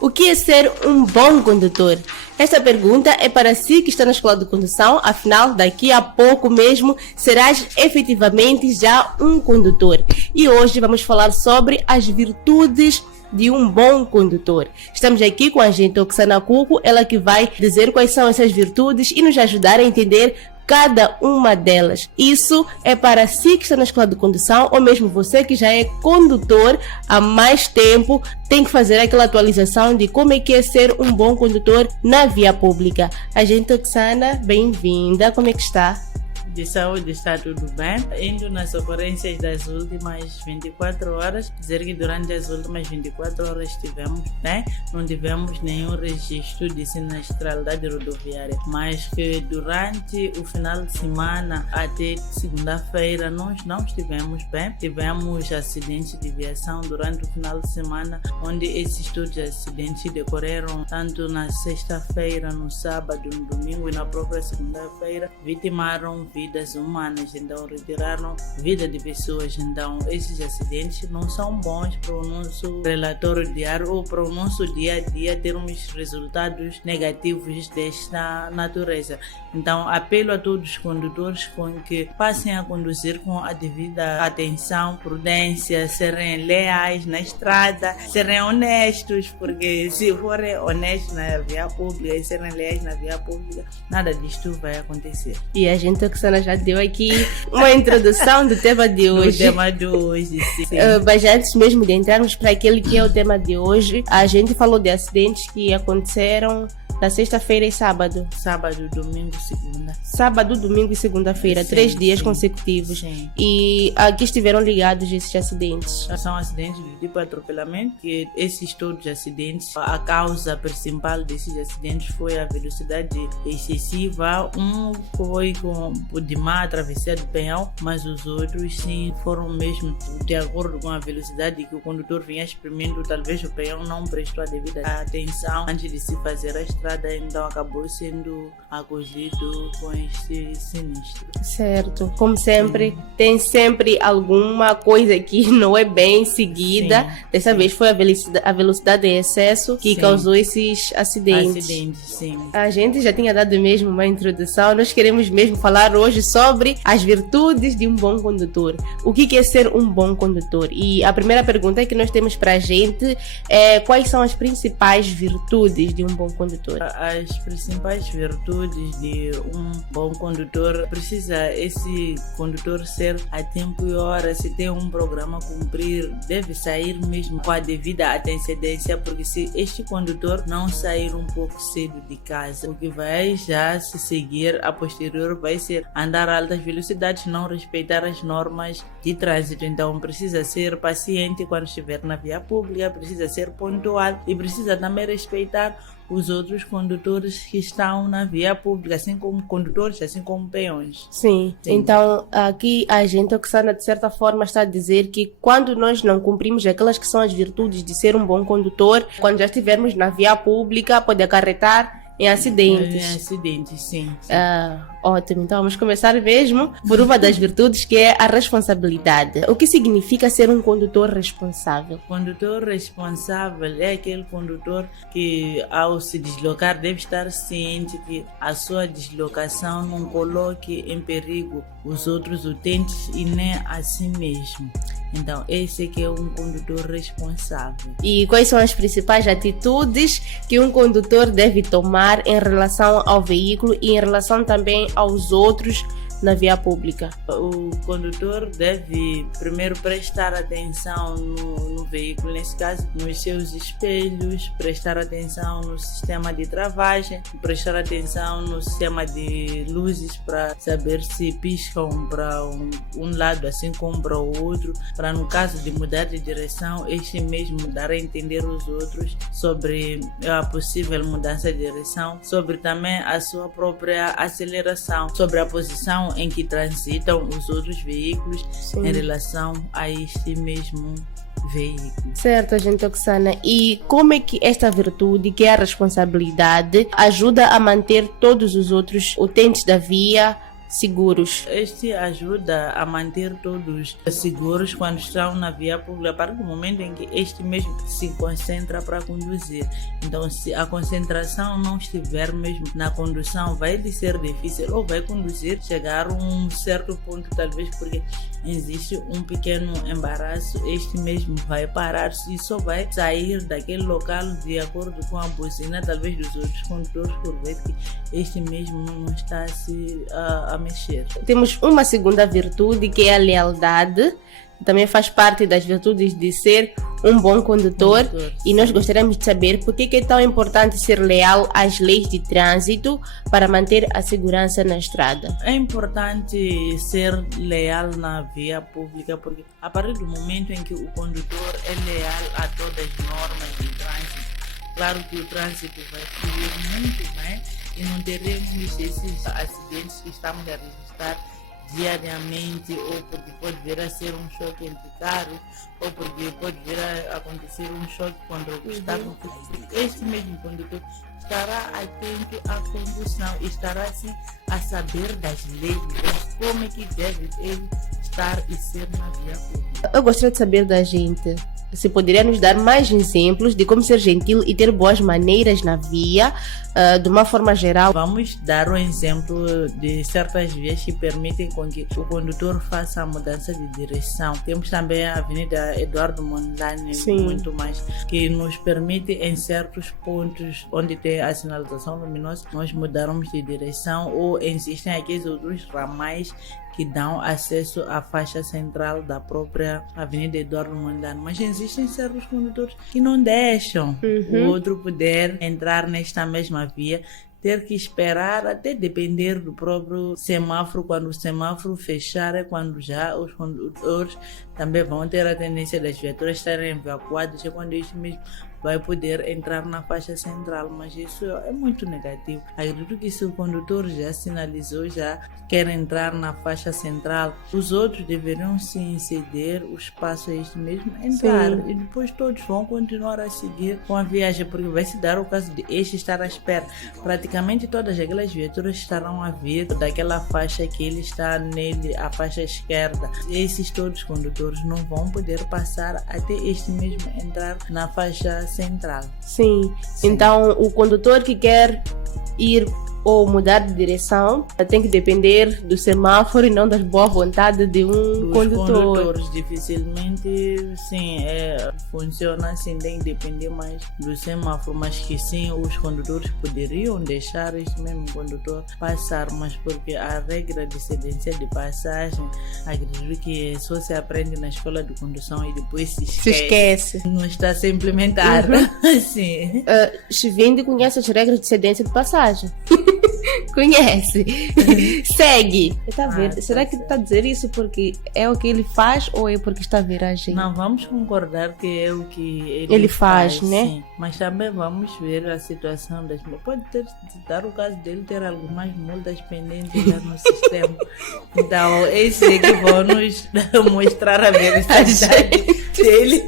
O que é ser um bom condutor? Esta pergunta é para si que está na escola de condução, afinal, daqui a pouco mesmo serás efetivamente já um condutor. E hoje vamos falar sobre as virtudes de um bom condutor. Estamos aqui com a agente Oksana Cuco, ela que vai dizer quais são essas virtudes e nos ajudar a entender cada uma delas. Isso é para si que está na escola de condução ou mesmo você que já é condutor há mais tempo, tem que fazer aquela atualização de como é que é ser um bom condutor na via pública. Agente Oksana, bem-vinda. Como é que está? De saúde está tudo bem. Indo nas ocorrências das últimas 24 horas, dizer que durante as últimas 24 horas estivemos bem, não tivemos nenhum registro de sinistralidade rodoviária, mas que durante o final de semana até segunda-feira nós não estivemos bem. Tivemos acidentes de viação durante o final de semana, onde esses todos os acidentes decorreram tanto na sexta-feira, no sábado, no domingo e na própria segunda-feira, vitimaram vidas humanas, então retiraram vida de pessoas. Então esses acidentes não são bons para o nosso relatório diário ou para o nosso dia a dia termos resultados negativos desta natureza. Então apelo a todos os condutores com que passem a conduzir com a devida atenção, prudência, serem leais na estrada, serem honestos, porque se forem honestos na via pública e serem leais na via pública, nada disto vai acontecer. E a gente Oksana já deu aqui uma introdução do tema de hoje. Sim. Mas antes mesmo de entrarmos para aquele que é o tema de hoje, a gente falou de acidentes que aconteceram na sexta-feira e sábado. Sábado, domingo, segunda. Sábado, domingo e segunda-feira, 3 dias consecutivos. Sim. E a que estiveram ligados esses acidentes? São acidentes do tipo atropelamento, que esses todos os acidentes, a causa principal desses acidentes foi a velocidade excessiva. Um foi de má travessia do penhão, mas os outros sim foram mesmo de acordo com a velocidade que o condutor vinha exprimindo. Talvez o penhão não prestou a devida atenção antes de se fazer a estrada, então acabou sendo acogido com este sinistro. Certo, como sempre, tem sempre alguma coisa que não é bem seguida. Dessa vez foi a velocidade em excesso que causou esses acidentes. A gente já tinha dado mesmo uma introdução, nós queremos mesmo falar hoje sobre as virtudes de um bom condutor. O que é ser um bom condutor? E a primeira pergunta que nós temos para a gente é: quais são as principais virtudes de um bom condutor? As principais virtudes de um bom condutor: precisa esse condutor ser a tempo e hora. Se tem um programa a cumprir, deve sair mesmo com a devida antecedência, porque se este condutor não sair um pouco cedo de casa, o que vai já se seguir a posterior vai ser andar a altas velocidades, não respeitar as normas de trânsito. Então precisa ser paciente quando estiver na via pública, precisa ser pontual e precisa também respeitar os outros condutores que estão na via pública, assim como condutores, assim como peões. Sim. Então aqui a gente Oksana de certa forma está a dizer que quando nós não cumprimos aquelas que são as virtudes de ser um bom condutor, quando já estivermos na via pública, pode acarretar em acidentes. Em acidentes, sim. Ótimo, então vamos começar mesmo por uma das virtudes, que é a responsabilidade. O que significa ser um condutor responsável? Condutor responsável é aquele condutor que, ao se deslocar, deve estar ciente que a sua deslocação não coloque em perigo os outros utentes e nem a si mesmo. Então esse que é um condutor responsável. E quais são as principais atitudes que um condutor deve tomar em relação ao veículo e em relação também aos outros na via pública? O condutor deve primeiro prestar atenção no veículo, nesse caso nos seus espelhos, prestar atenção no sistema de travagem, prestar atenção no sistema de luzes para saber se piscam para um lado assim como para o outro, para no caso de mudar de direção, este mesmo dar a entender os outros sobre a possível mudança de direção, sobre também a sua própria aceleração, sobre a posição em que transitam os outros veículos em relação a este mesmo veículo. Certo, agente Oksana. E como é que esta virtude, que é a responsabilidade, ajuda a manter todos os outros utentes da via seguros. Este ajuda a manter todos seguros quando estão na via pública, a partir do momento em que este mesmo se concentra para conduzir. Então, se a concentração não estiver mesmo na condução, vai lhe ser difícil, ou vai conduzir, chegar a um certo ponto, talvez porque existe um pequeno embaraço, este mesmo vai parar-se e só vai sair daquele local de acordo com a buzina, talvez dos outros condutores, por ver que este mesmo não está a mexer. Temos uma segunda virtude, que é a lealdade. Também faz parte das virtudes de ser um bom condutor. E nós gostaríamos de saber por que é tão importante ser leal às leis de trânsito para manter a segurança na estrada. É importante ser leal na via pública, porque a partir do momento em que o condutor é leal a todas as normas de trânsito, claro que o trânsito vai fluir muito bem e não teremos esses acidentes que estamos a registrar diariamente, ou porque pode vir a ser um choque entre carros, ou porque pode vir a acontecer um choque contra o obstáculo. Este mesmo condutor estará atento à condução, estará assim a saber das leis, como é que deve ele estar e ser na via pública. Eu gostaria de saber da gente, se poderia nos dar mais exemplos de como ser gentil e ter boas maneiras na via, de uma forma geral. Vamos dar um exemplo de certas vias que permitem com que o condutor faça a mudança de direção. Temos também a Avenida Eduardo Mondlane, muito mais, que nos permite em certos pontos onde tem a sinalização luminosa, nós mudarmos de direção, ou existem aqueles outros ramais que dão acesso à faixa central da própria Avenida Eduardo Mondlane. Mas existem certos condutores que não deixam o outro poder entrar nesta mesma via, ter que esperar até depender do próprio semáforo. Quando o semáforo fechar é quando já os condutores também vão ter a tendência das viaturas estarem evacuadas, é quando este mesmo vai poder entrar na faixa central. Mas isso é muito negativo. Acredito que se o condutor já sinalizou, já quer entrar na faixa central, os outros deveriam sim ceder o espaço a este mesmo entrar, e depois todos vão continuar a seguir com a viagem, porque vai se dar o caso de este estar à espera. Praticamente todas aquelas viaturas estarão a vir daquela faixa que ele está nele, a faixa esquerda. Esses todos condutores não vão poder passar até este mesmo entrar na faixa central. Sim. Então o condutor que quer ir ou mudar de direção tem que depender do semáforo e não da boa vontade de um condutor. Os condutores dificilmente funciona assim, tem que depender mais do semáforo, mas que sim, os condutores poderiam deixar este mesmo condutor passar, mas porque a regra de cedência de passagem, acredito que só se aprende na escola de condução e depois se esquece. Não está a ser implementada. Sim. Chivinde conhece as regras de cedência de passagem. Conhece. Segue. Tá vendo? Será que está a dizer isso porque é o que ele faz ou é porque está a ver a gente? Não, vamos concordar que é o que ele faz, né? Sim. Mas também vamos ver a situação das multas. Pode dar o caso dele ter algumas multas pendentes já no sistema. Então, esses é que vão nos mostrar a veracidade dele.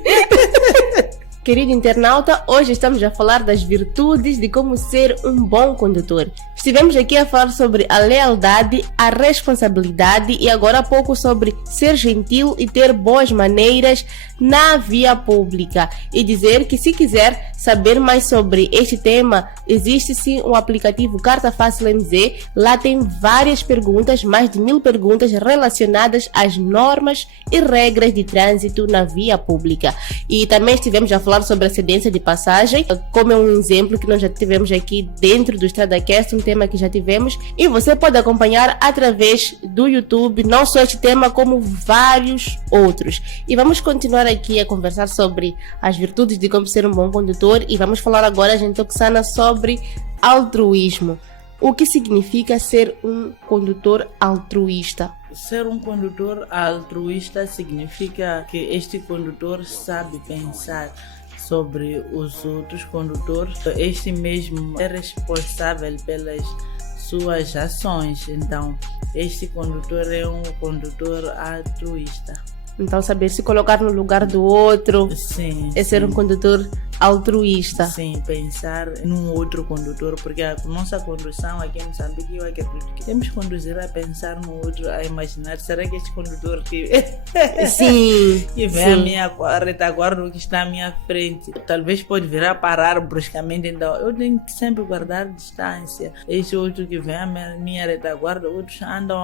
Querido internauta, hoje estamos a falar das virtudes de como ser um bom condutor. Estivemos aqui a falar sobre a lealdade, a responsabilidade e agora há pouco sobre ser gentil e ter boas maneiras na via pública. E dizer que se quiser saber mais sobre este tema, existe sim um aplicativo Carta Fácil MZ. Lá tem várias perguntas, mais de 1000 perguntas relacionadas às normas e regras de trânsito na via pública. E também estivemos a falar sobre a cedência de passagem, como é um exemplo que nós já tivemos aqui dentro do EstradaCast, um tema que já tivemos, e você pode acompanhar através do YouTube, não só este tema, como vários outros. E vamos continuar aqui a conversar sobre as virtudes de como ser um bom condutor, e vamos falar agora, gente, Oksana, sobre altruísmo. O que significa ser um condutor altruísta? Ser um condutor altruísta significa que este condutor sabe pensar sobre os outros condutores. Este mesmo é responsável pelas suas ações. Então, este condutor é um condutor altruísta. Então, saber se colocar no lugar do outro, sim, é ser um condutor altruísta. Sim, pensar num outro condutor, porque a nossa condução aqui em Moçambique, eu acredito que temos que conduzir a pensar no outro, a imaginar, será que este condutor que Sim, que vem à minha retaguarda ou que está à minha frente, talvez pode vir a parar bruscamente, então eu tenho que sempre guardar distância. Esse outro que vem à minha retaguarda, outros andam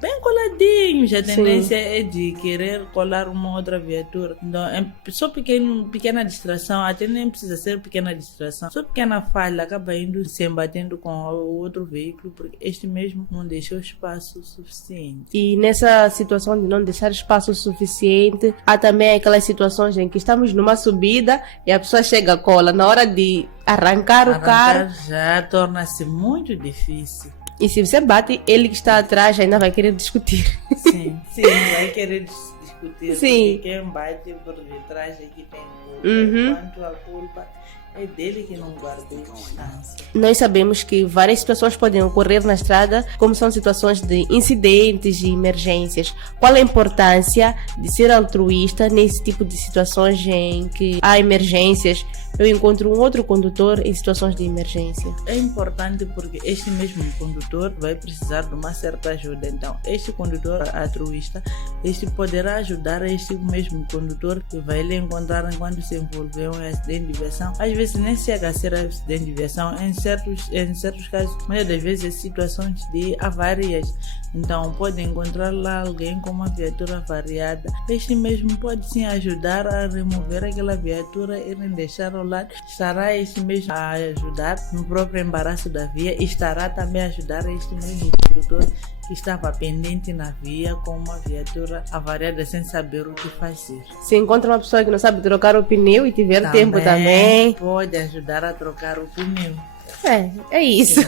bem coladinhos, a tendência é de querer colar uma outra viatura. Então é só pequena distração, até nem precisa ser pequena distração, só pequena falha acaba indo se embatendo com o outro veículo, porque este mesmo não deixou espaço suficiente. E nessa situação de não deixar espaço suficiente, há também aquelas situações em que estamos numa subida e a pessoa chega a cola. Na hora de arrancar o carro, já torna-se muito difícil. E se você bate, ele que está atrás ainda vai querer discutir. Sim, vai querer discutir. Sim. Quem bate por detrás é que tem culpa. Enquanto a culpa é dele que não guardou distância. Nós sabemos que várias situações podem ocorrer na estrada, como são situações de incidentes e emergências. Qual a importância de ser altruísta nesse tipo de situações em que há emergências? Eu encontro um outro condutor em situações de emergência. É importante porque este mesmo condutor vai precisar de uma certa ajuda. Então, este condutor altruísta, este poderá ajudar este mesmo condutor que vai lhe encontrar enquanto se envolveu em acidente de viação. Às vezes nem chega a ser acidente de viação, em certos casos, muitas das vezes é situações de avarias. Então pode encontrar lá alguém com uma viatura avariada. Este mesmo pode sim ajudar a remover aquela viatura e deixar ao lado. Estará este mesmo a ajudar no próprio embaraço da via e estará também a ajudar este mesmo condutor que estava pendente na via com uma viatura avariada sem saber o que fazer. Se encontra uma pessoa que não sabe trocar o pneu e tiver tempo também, pode ajudar a trocar o pneu. É isso.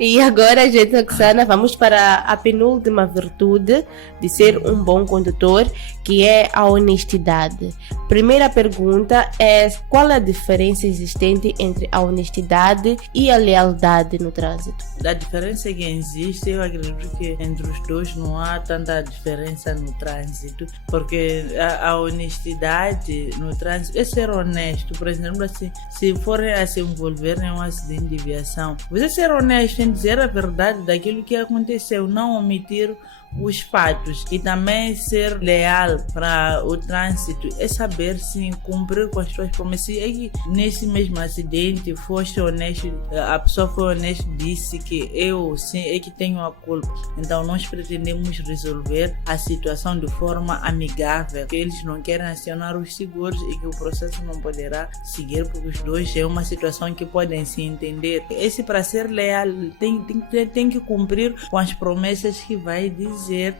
E agora, gente, Roxana, vamos para a penúltima virtude de ser um bom condutor, que é a honestidade. Primeira pergunta é: qual é a diferença existente entre a honestidade e a lealdade no trânsito? A diferença que existe, eu acredito que entre os dois não há tanta diferença no trânsito, porque a honestidade no trânsito é ser honesto. Por exemplo, assim, se forem a se envolver em um acidente de viação, você ser honesto em dizer a verdade daquilo que aconteceu, não omitir os fatos, e também ser leal para o trânsito é saber sim cumprir com as suas promessas. É que nesse mesmo acidente foste honesto, a pessoa foi honesta, disse que eu sim é que tenho a culpa. Então nós pretendemos resolver a situação de forma amigável, que eles não querem acionar os seguros e que o processo não poderá seguir porque os dois é uma situação que podem se entender. Esse, para ser leal, tem que cumprir com as promessas que vai dizer.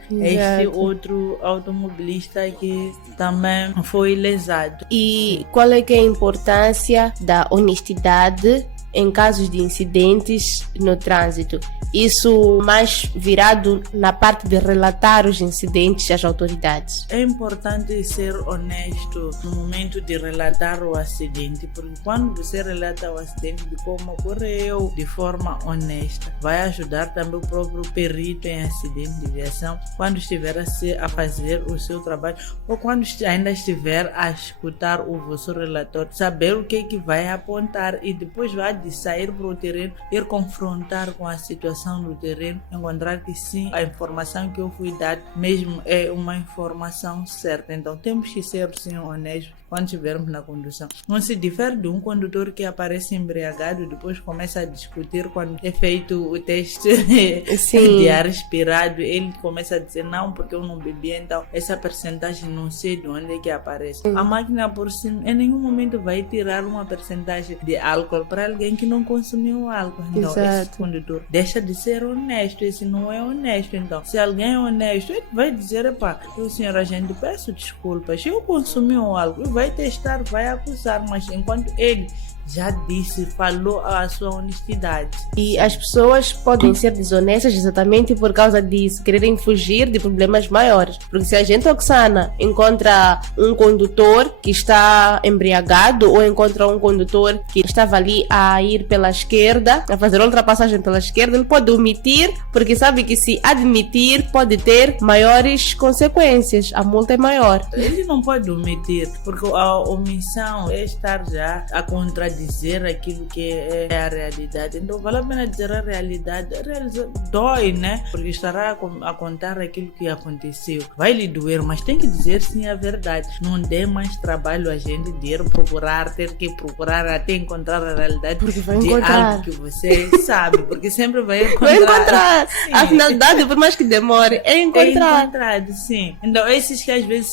Este outro automobilista que também foi lesado. E qual é que é a importância da honestidade em casos de incidentes no trânsito? Isso mais virado na parte de relatar os incidentes às autoridades. É importante ser honesto no momento de relatar o acidente, porque quando você relata o acidente de como ocorreu de forma honesta, vai ajudar também o próprio perito em acidente de viação quando estiver a fazer o seu trabalho, ou quando ainda estiver a escutar o vosso relatório, saber o que é que vai apontar e depois vai de sair para o terreno, ir confrontar com a situação no terreno, encontrar que sim, a informação que eu fui dada mesmo é uma informação certa. Então temos que ser sim honestos quando estivermos na condução. Não se difere de um condutor que aparece embriagado e depois começa a discutir quando é feito o teste de ar expirado. Ele começa a dizer não, porque eu não bebi, então essa percentagem não sei de onde é que aparece. A máquina por si em nenhum momento vai tirar uma percentagem de álcool para alguém que não consumiu álcool. Então esse condutor deixa de ser honesto, esse não é honesto. Então se alguém é honesto, ele vai dizer: epá, eu, senhor agente, peço desculpas, eu consumi o álcool. Vai testar, vai acusar, mas enquanto ele já disse, falou a sua honestidade. E as pessoas podem ser desonestas exatamente por causa disso, quererem fugir de problemas maiores. Porque se a gente, Oksana, encontra um condutor que está embriagado ou encontra um condutor que estava ali a ir pela esquerda, a fazer ultrapassagem pela esquerda, ele pode omitir, porque sabe que se admitir pode ter maiores consequências, a multa é maior. Ele não pode omitir, porque a omissão é estar já a contradizer aquilo que é a realidade. Então vale a pena dizer a realidade. A realidade dói, né? Porque estará a contar aquilo que aconteceu. Vai lhe doer, mas tem que dizer sim a verdade. Não dê mais trabalho a gente de ir procurar, ter que procurar até encontrar a realidade, porque vai de encontrar algo que você sabe, porque sempre vai encontrar. Vai encontrar. A finalidade, por mais que demore, é encontrar. É encontrado, sim. Então esses que às vezes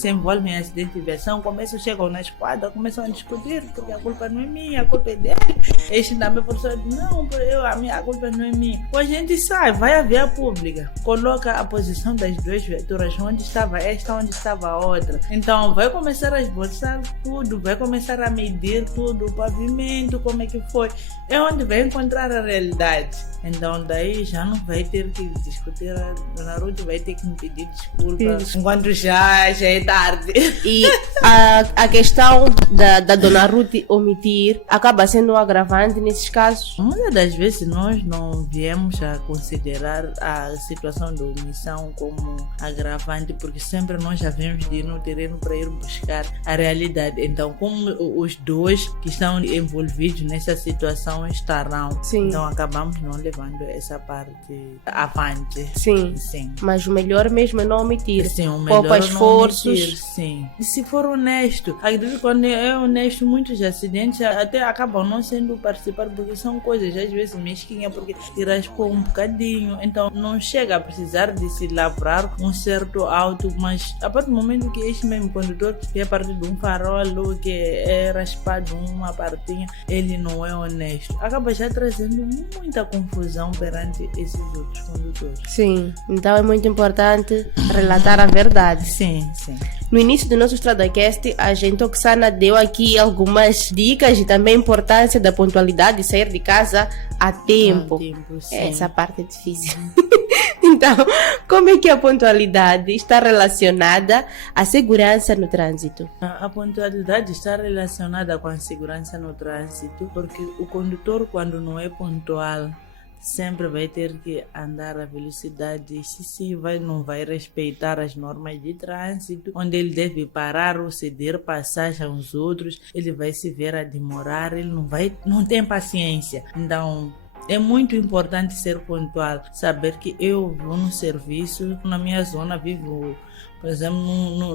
se envolvem em acidente de viação, chegam na esquadra, começam a discutir, porque a culpa não é minha, a culpa é dele. Este também professor diz, não, a culpa não é minha. O agente sai, vai à via pública, coloca a posição das duas viaturas, onde estava esta, onde estava a outra. Então vai começar a esboçar tudo, vai começar a medir tudo, o pavimento, como é que foi. É onde vai encontrar a realidade. Então daí já não vai ter que discutir, a Dona Ruth vai ter que me pedir desculpas, enquanto já é tarde. E a questão da Dona Ruth omitir acaba sendo um agravante nesses casos. Muitas das vezes nós não viemos a considerar a situação da omissão como agravante, porque sempre nós já vemos de ir no terreno para ir buscar a realidade. Então, como os dois que estão envolvidos nessa situação estarão, sim, então acabamos não levando essa parte avante. Sim. Sim. Mas o melhor mesmo é não omitir. Sim, o melhor poupa esforços. Não omitir, sim. E se for honesto, acredito que quando é honesto, muitos acidentes até acabam não sendo participados, porque são coisas às vezes mesquinhas, porque tiras por um bocadinho, então não chega a precisar de se lavrar um certo auto, mas a partir do momento que este mesmo condutor, que é parte de um farol ou que é raspado uma partinha, ele não é honesto, acaba já trazendo muita confusão perante esses outros condutores. Sim, então é muito importante relatar a verdade. Sim, sim. No início do nosso StradaCast, a gente, Oksana, deu aqui algumas dicas e também a importância da pontualidade, sair de casa a tempo. Essa parte é difícil. Então, como é que a pontualidade está relacionada à segurança no trânsito? A pontualidade está relacionada com a segurança no trânsito, porque o condutor, quando não é pontual, sempre vai ter que andar a velocidade excessiva, não vai respeitar as normas de trânsito, onde ele deve parar ou ceder passagem aos outros, ele vai se ver a demorar, ele não tem paciência. Então, é muito importante ser pontual, saber que eu vou no serviço, na minha zona vivo, por exemplo,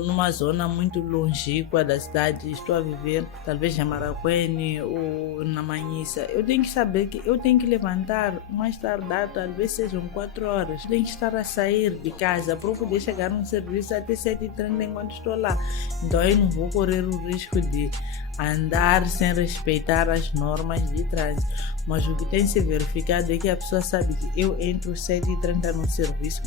numa zona muito longínqua da cidade, estou a viver talvez em Maracuene ou na Manhissa, eu tenho que saber que eu tenho que levantar mais tardar, talvez sejam 4 horas, eu tenho que estar a sair de casa para poder chegar no serviço até 7h30 enquanto estou lá. Então eu não vou correr o risco de andar sem respeitar as normas de trânsito. Mas o que tem se verificado é que a pessoa sabe que eu entro 7h30 no serviço,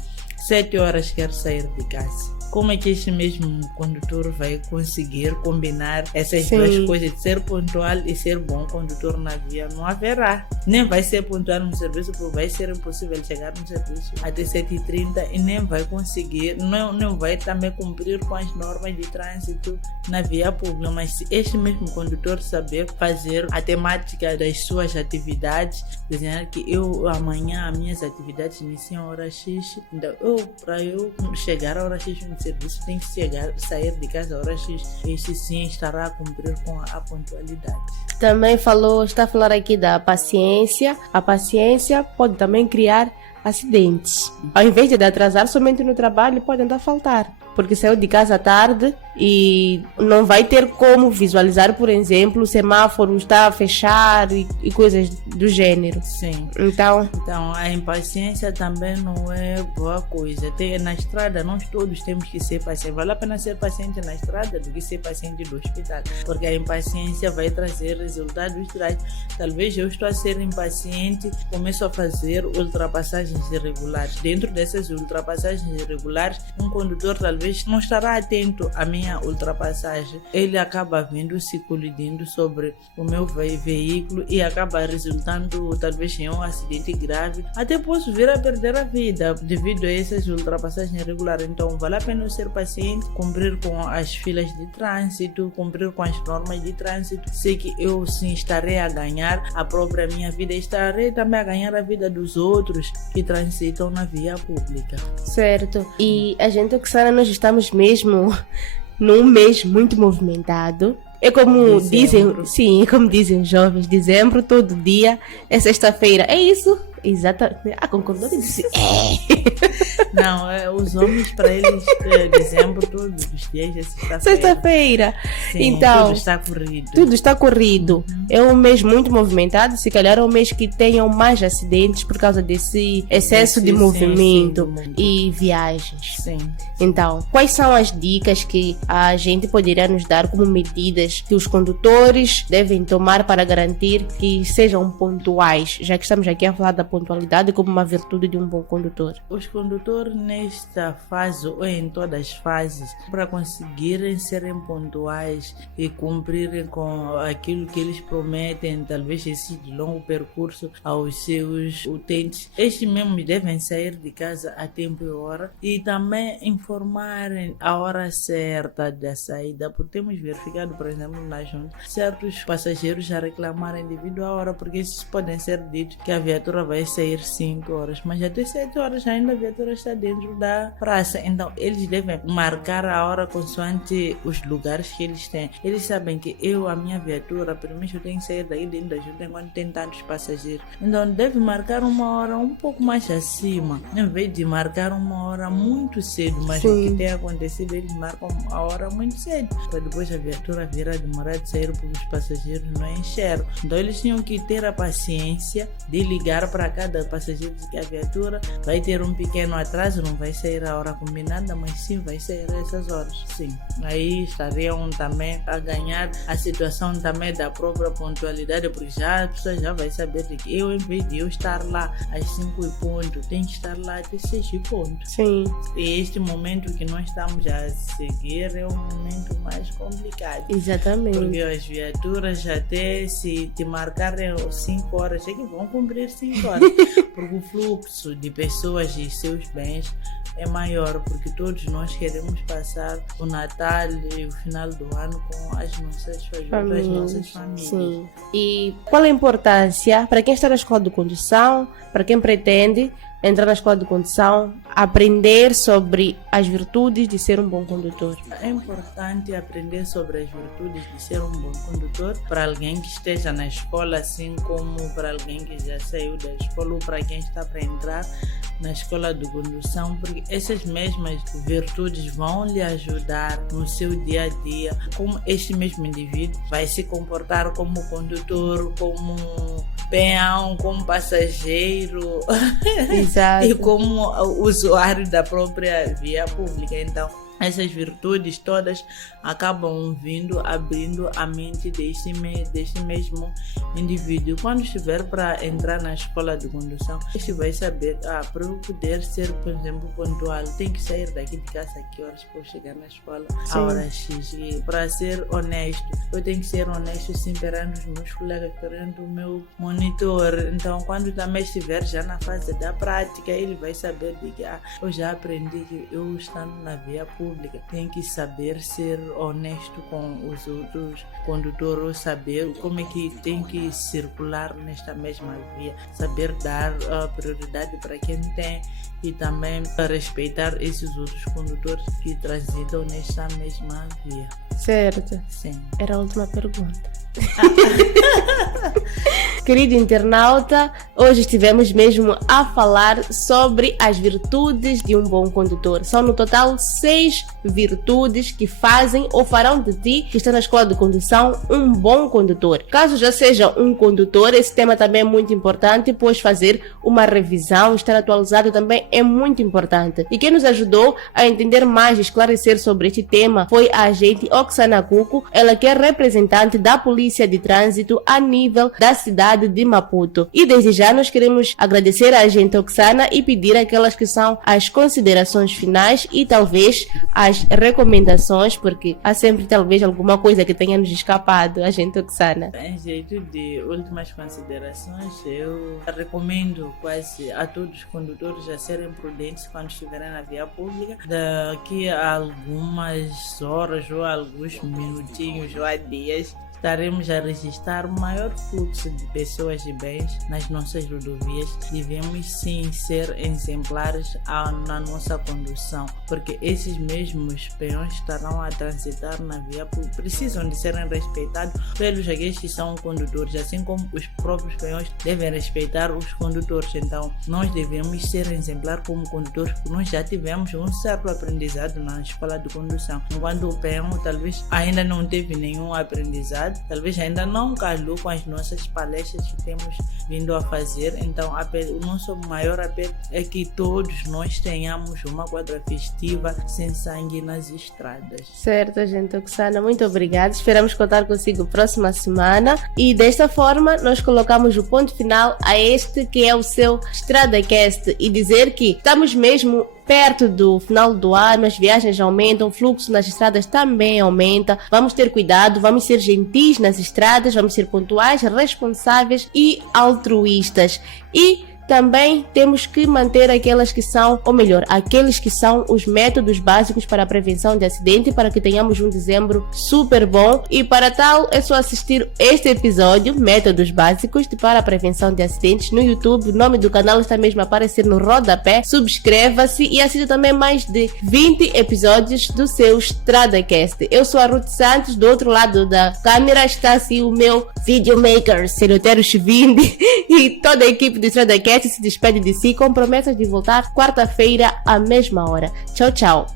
7 horas quero sair de casa. Como é que este mesmo condutor vai conseguir combinar essas duas coisas, de ser pontual e ser bom condutor na via? Não haverá. Nem vai ser pontual no serviço, porque vai ser impossível chegar no serviço até 7h30 e nem vai conseguir, não vai também cumprir com as normas de trânsito na via pública. Mas se este mesmo condutor saber fazer a temática das suas atividades, dizendo que amanhã as minhas atividades iniciam a hora X, então para eu chegar a hora X no serviço, tem que sair de casa a hora X. Este sim estará a cumprir com a pontualidade. Também está a falar aqui da paciência. A paciência pode também criar acidentes. Ao invés de atrasar somente no trabalho, pode ainda faltar, porque saiu de casa tarde e não vai ter como visualizar, por exemplo, o semáforo está a fechar e coisas do gênero. Sim. Então a impaciência também não é boa coisa. Na estrada, nós todos temos que ser pacientes. Vale a pena ser paciente na estrada do que ser paciente do hospital, porque a impaciência vai trazer resultados trágicos. Talvez eu estou a ser impaciente, começo a fazer ultrapassagens irregulares. Dentro dessas ultrapassagens irregulares, um condutor talvez talvez não estará atento à minha ultrapassagem. Ele acaba vindo se colidindo sobre o meu veículo e acaba resultando talvez em um acidente grave. Até posso vir a perder a vida devido a essas ultrapassagens irregulares. Então vale a pena eu ser paciente, cumprir com as filas de trânsito, cumprir com as normas de trânsito. Sei que eu sim estarei a ganhar a própria minha vida, estarei também a ganhar a vida dos outros que transitam na via pública. Certo. E a gente, Oxana, nós estamos mesmo num mês muito movimentado. É como dizem, sim, é como dizem os jovens, dezembro, todo dia é sexta-feira. É isso? Exatamente. Ah, concordou e disse Não, os homens, para eles, dezembro, todos os dias é sexta-feira. Sexta-feira. Sim, então, tudo está corrido. Tudo está corrido. É um mês muito movimentado, se calhar é um mês que tenham mais acidentes por causa desse excesso de movimento e viagens. Sim. Então, quais são as dicas que a gente poderia nos dar como medidas que os condutores devem tomar para garantir que sejam pontuais, já que estamos aqui a falar da pontualidade como uma virtude de um bom condutor? Os condutores nesta fase ou em todas as fases, para conseguirem serem pontuais e cumprirem com aquilo que eles prometem, talvez esse longo percurso aos seus utentes, estes mesmos devem sair de casa a tempo e hora e também informarem a hora certa da saída, porque temos verificado, por exemplo, na junta, certos passageiros já reclamarem devido à hora, porque esses podem ser ditos que a viatura vai sair 5 horas, mas até 7 horas ainda a viatura está dentro da praça. Então eles devem marcar a hora consoante os lugares que eles têm. Eles sabem que a minha viatura, pelo menos eu tenho que sair daí dentro da junta enquanto tem tantos passageiros. Então deve marcar uma hora um pouco mais acima, em vez de marcar uma hora muito cedo. Mas o que tem acontecido, eles marcam a hora muito cedo, para depois a viatura vir a demorar de sair porque os passageiros não encheram. Então eles tinham que ter a paciência de ligar para cada passageiro que a viatura vai ter um pequeno atraso, não vai sair a hora combinada, mas sim vai sair a essas horas. Sim. Aí estariam também a ganhar a situação também da própria pontualidade, porque já a pessoa já vai saber de que em vez de eu estar lá às 5 e ponto, tenho que estar lá até 6 e ponto. Sim. E este momento que nós estamos a seguir é um momento mais complicado. Exatamente. Porque as viaturas até se te marcarem 5 horas, é que vão cumprir 5 horas. Porque o fluxo de pessoas e seus bens é maior, porque todos nós queremos passar o Natal e o final do ano com as nossas famílias. Sim. E qual a importância para quem está na escola de condução, para quem pretende entrar na escola de condução, aprender sobre as virtudes de ser um bom condutor? É importante aprender sobre as virtudes de ser um bom condutor para alguém que esteja na escola, assim como para alguém que já saiu da escola ou para quem está para entrar na escola de condução, porque essas mesmas virtudes vão lhe ajudar no seu dia a dia, como este mesmo indivíduo vai se comportar como condutor, como peão, como passageiro e como usuário da própria via pública. Então essas virtudes todas acabam vindo, abrindo a mente deste mesmo indivíduo. Quando estiver para entrar na escola de condução, este vai saber, para eu poder ser, por exemplo, pontual, tem que sair daqui de casa a que horas para eu chegar na escola, a hora X. E para ser honesto, eu tenho que ser honesto sim perante os meus colegas, perante o meu monitor. Então, quando também estiver já na fase da prática, ele vai saber de que eu já aprendi que eu estando na via pública tem que saber ser honesto com os outros condutores, saber como é que tem que circular nesta mesma via, saber dar prioridade para quem tem e também respeitar esses outros condutores que transitam nesta mesma via. Certo. Sim. Era a última pergunta. Querido internauta, hoje estivemos mesmo a falar sobre as virtudes de um bom condutor. São no total 6 virtudes que fazem ou farão de ti, que está na escola de condução, um bom condutor. Caso já seja um condutor, esse tema também é muito importante, pois fazer uma revisão, estar atualizado também é muito importante. E quem nos ajudou a entender mais e esclarecer sobre este tema foi a agente Oxana Cuco, ela que é representante da Polícia de Trânsito a nível da cidade de Maputo. E desde já já nós queremos agradecer à agente Oxana e pedir aquelas que são as considerações finais e talvez as recomendações, porque há sempre talvez alguma coisa que tenha nos escapado, agente Oxana. Em jeito de últimas considerações, eu recomendo quase a todos os condutores a serem prudentes quando estiverem na via pública. Daqui a algumas horas ou alguns minutinhos ou a dias, estaremos a registrar o maior fluxo de pessoas e bens nas nossas rodovias. Devemos sim ser exemplares na nossa condução, porque esses mesmos peões estarão a transitar na via pública, precisam de serem respeitados pelos aqueles que são condutores, assim como os próprios peões devem respeitar os condutores. Então nós devemos ser exemplares como condutores, porque nós já tivemos um certo aprendizado na escola de condução, enquanto o peão talvez ainda não teve nenhum aprendizado, talvez ainda não calhou com as nossas palestras que temos vindo a fazer. Então o nosso maior apelo é que todos nós tenhamos uma quadra festiva sem sangue nas estradas. Certo, agente Oxana, muito obrigada. Esperamos contar consigo próxima semana e desta forma nós colocamos o ponto final a este que é o seu StradaCast e dizer que estamos mesmo perto do final do ano, as viagens aumentam, o fluxo nas estradas também aumenta. Vamos ter cuidado, vamos ser gentis nas estradas, vamos ser pontuais, responsáveis e altruístas. E também temos que manter aquelas que são, ou melhor, aqueles que são os métodos básicos para a prevenção de acidente, para que tenhamos um dezembro super bom. E para tal, é só assistir este episódio, Métodos Básicos para a Prevenção de Acidentes, no YouTube. O nome do canal está mesmo a aparecer no rodapé. Subscreva-se e assista também mais de 20 episódios do seu StradaCast. Eu sou a Ruth Santos, do outro lado da câmera está assim o meu videomaker, Celotero Chivindi, e toda a equipe do StradaCast se despede de si com promessas de voltar quarta-feira à mesma hora. Tchau, tchau.